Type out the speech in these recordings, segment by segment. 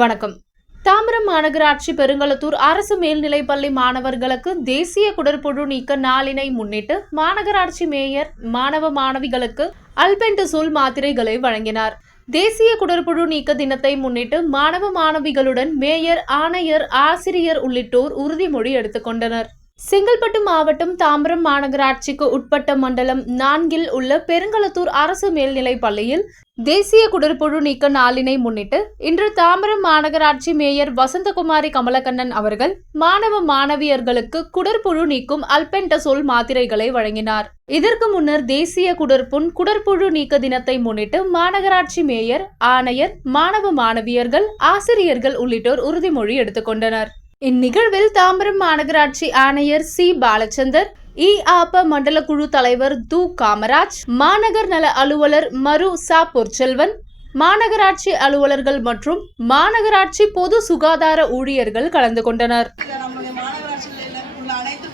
வணக்கம். தாம்பரம் மாநகராட்சி பெருங்களத்தூர் அரசு மேல்நிலைப்பள்ளி மாணவர்களுக்கு தேசிய குடற்புழு நீக்க நாளினை முன்னிட்டு மாநகராட்சி மேயர் மாணவ மாணவிகளுக்கு அல்பென்டசோல் மாத்திரைகளை வழங்கினார். தேசிய குடற்புழு நீக்க தினத்தை முன்னிட்டு மாணவ மாணவிகளுடன் மேயர் ஆணையர் ஆசிரியர் உள்ளிட்டோர் உறுதிமொழி எடுத்துக்கொண்டனர் செங்கல்பட்டு மாவட்டம் தாம்பரம் மாநகராட்சிக்கு உட்பட்ட மண்டலம் நான்கில் உள்ள பெருங்களத்தூர் அரசு மேல்நிலைப் பள்ளியில் தேசிய குடற்புழு நீக்க நாளினை முன்னிட்டு இன்று தாம்பரம் மாநகராட்சி மேயர் வசந்தகுமாரி கமலக்கண்ணன் அவர்கள் மாணவ மாணவியர்களுக்கு குடற்புழு நீக்கும் அல்பென்டசோல் மாத்திரைகளை வழங்கினார். இதற்கு முன்னர் தேசிய குடற்புண் குடற்புழு நீக்க தினத்தை முன்னிட்டு மாநகராட்சி மேயர் ஆணையர் மாணவ மாணவியர்கள் ஆசிரியர்கள் உள்ளிட்டோர் உறுதிமொழி எடுத்துக்கொண்டனர் இந்நிகழ்வில் தாம்பரம் மாநகராட்சி ஆணையர் சி. பாலச்சந்தர் இ. மண்டல குழு தலைவர் து. காமராஜ் மாநகர் நல அலுவலர் மரு. சா. பொற்செல்வன் மாநகராட்சி அலுவலர்கள் மற்றும் மாநகராட்சி பொது சுகாதார ஊழியர்கள் கலந்து கொண்டனர் இல்ல, நம்மளுடைய மாநகராட்சியில் உள்ள அனைத்து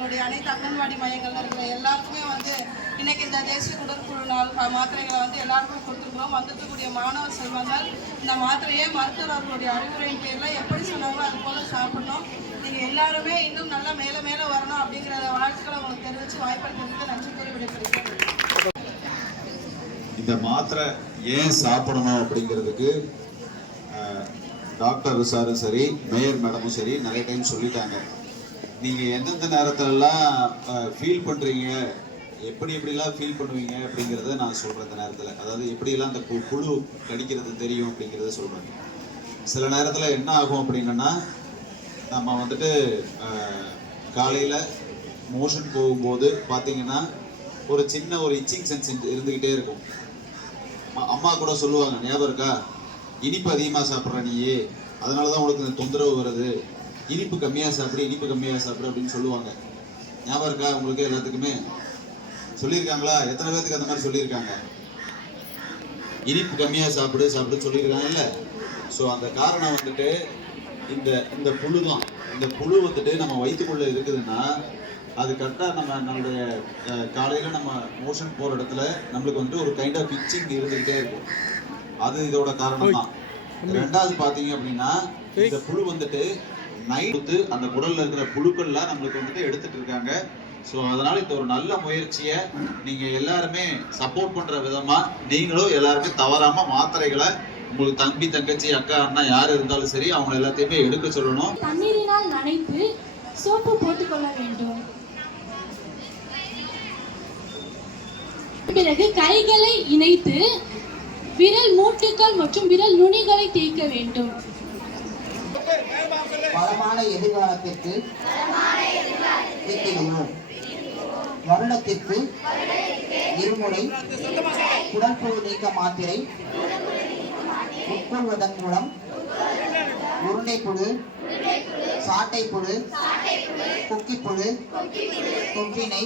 நம்மளுடைய அனைத்து அங்கன்வாடி மையங்களில் இருக்கிற எல்லாருக்குமே வந்து இன்னைக்கு இந்த தேசிய குடற்புழு நாள் மாத்திரைகளை வந்து எல்லாருக்கும் கொடுத்துருக்கோம் வந்திருக்கக்கூடிய மாணவ செல்வங்கள் இந்த மாத்திரையை மருத்துவர் அவர்களுடைய அறிவுரையின் பேரில் எப்படி சொன்னாங்களோ அது போல சாப்பிடணும். நீங்கள் எல்லாருமே இன்னும் நல்லா மேலே மேலே வரணும் அப்படிங்கிற வாழ்த்துக்களை உங்களுக்கு தெரிவித்து வாய்ப்பளிக்கிறதுக்கு நன்றி கூறி விடைபெறுகிறேன். இந்த மாத்திரை ஏன் சாப்பிடணும் அப்படிங்கிறதுக்கு டாக்டர் சாரும் சரி மேயர் மேடமும் சரி நிறைய டைம் சொல்லிட்டாங்க. நீங்கள் எந்தெந்த நேரத்துலலாம் ஃபீல் பண்ணுறீங்க எப்படி எப்படிலாம் ஃபீல் பண்ணுவீங்க? அப்படிங்கிறத நான் சொல்கிறேன் இந்த நேரத்தில். அதாவது எப்படியெல்லாம் அந்த கு- புழு கடிக்கிறது தெரியும் அப்படிங்கிறத சொல்கிறேன் சில நேரத்தில் என்ன ஆகும் அப்படின்னா நம்ம வந்துட்டு காலையில் மோஷன் போகும்போது பார்த்தீங்கன்னா ஒரு சின்ன ஒரு இச்சிங் சென்ஸ் இருந்துக்கிட்டே இருக்கும். அம்மா- அம்மா கூட சொல்லுவாங்க ஞாபகம் இருக்கா? இனிப்பு அதிகமாக சாப்பிட்ற நீயே. அதனால தான் உனக்கு இந்த தொந்தரவு வருது. இனிப்பு கம்மியாக சாப்பிடு இனிப்பு கம்மியாக சாப்பிடு அப்படின்னு சொல்லுவாங்க. ஞாபகம் இருக்கா உங்களுக்கு எல்லாத்துக்குமே? சொல்லியிருக்காங்களா? எத்தனை பேர்த்துக்கு அந்த மாதிரி சொல்லியிருக்காங்க? இனிப்பு கம்மியாக சாப்பிடு சாப்பிடு சொல்லியிருக்காங்கல்ல. ஸோ அந்த காரணம் வந்துட்டு இந்த இந்த புழு தான் இந்த புழு வந்துட்டு நம்ம வயிற்றுக்குள்ளே இருக்குதுன்னா அது கரெக்டாக நம்ம நம்மளுடைய காலையில நம்ம மோஷன் போகிற இடத்துல நம்மளுக்கு வந்துட்டு ஒரு கைண்ட் ஆஃப் இச்சிங் இருந்துகிட்டே இருக்கும். அது இதோட காரணம் தான் ரெண்டாவது பார்த்தீங்க அப்படின்னா இந்த புழு வந்துட்டு நைட்டு அந்த குடல்ல இருக்கிற புழுக்கள்லாம் நம்மளுக்கு வந்துட்டு எடுத்துட்டு இருக்காங்க. ஸோ அதனால இந்த ஒரு நல்ல முயற்சியை நீங்க எல்லாருமே சப்போர்ட் பண்ற விதமா நீங்களும் எல்லாருமே தவறாம மாத்திரைகளை உங்களுக்கு தம்பி தங்கச்சி அக்கா அண்ணா யார் இருந்தாலும் சரி அவங்க எல்லாத்தையுமே எடுக்க சொல்லணும். தண்ணீரினால் நனைத்து சோப்பு போட்டுக்கொள்ள வேண்டும். பிறகு கைகளை இணைத்து விரல் மூட்டுகள் மற்றும் விரல் நுனிகளை தேய்க்க வேண்டும். வளமான எதிர்காலத்திற்கு வித்திடுவோம் வருடத்திற்கு இருமுறை குடற்புழு நீக்க மாத்திரை உட்கொள்வதன் மூலம் உருண்டைப்புழு சாட்டைப்புழு கொக்கிப்புழு தொற்றினை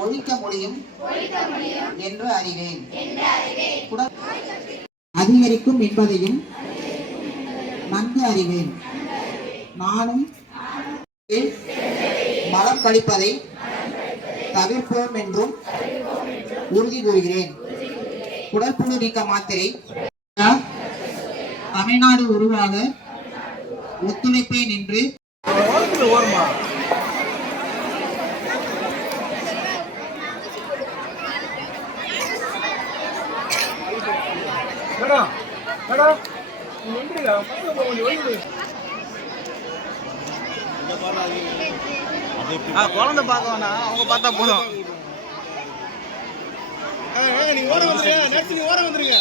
ஒழிக்க முடியும் என்று அறிவேன். அதிகரிக்கும் என்பதையும் நன்கு அறிவேன். நானும் மலம் கழிப்பதை தவிர்ப்போம் என்றும் உறுதி கூறுகிறேன். உடற்புழு நீக்க மாத்திரை தமிழ்நாடு உருவாக ஒத்துழைப்பேன் என்று மேடம் மேடம். கொஞ்சம் குழந்தை பார்க்க வேணாம். அவங்க பார்த்தா போதும். நீங்க ஓரம் வந்துருங்க. நர்ஸ் நீங்க ஓரம் வந்துருங்க.